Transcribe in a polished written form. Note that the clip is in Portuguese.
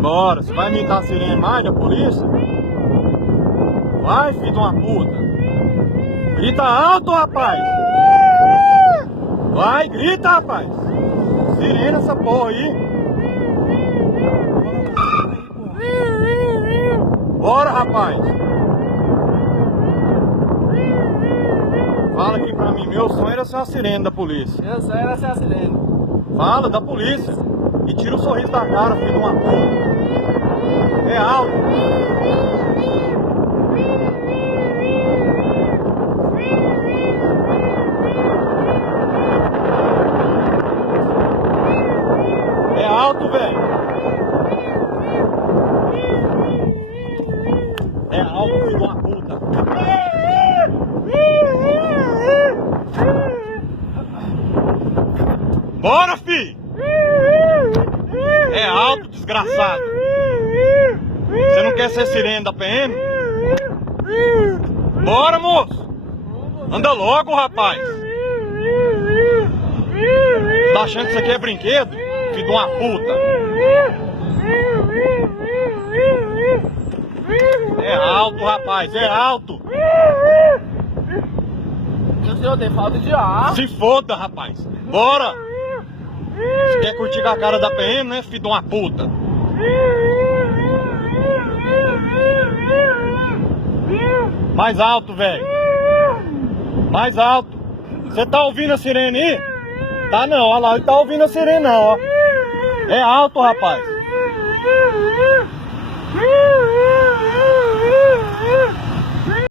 Bora, você vai imitar a sirene mais da polícia? Vai, filho de uma puta. Grita alto, rapaz. Vai, grita, rapaz. Sirene essa porra aí. Bora, rapaz. Fala aqui pra mim, meu sonho era ser uma sirene da polícia. Meu sonho era ser a sirene. Fala da polícia. E tira o sorriso da cara, filho de uma porra. É alto. É alto, velho. É alto, filho de uma puta. Bora, filho! É alto, desgraçado. Você não quer ser sirene da PM? Bora, moço! Anda logo, rapaz! Tá achando que isso aqui é brinquedo? Filho de uma puta! É alto, rapaz, é alto! O senhor tem falta de ar. Se foda, rapaz! Bora! Você quer curtir com a cara da PM, né, filho de uma puta? Mais alto, velho! Mais alto! Você tá ouvindo a sirene aí? Tá não, olha lá, ele tá ouvindo a sirene não, ó. É alto, rapaz!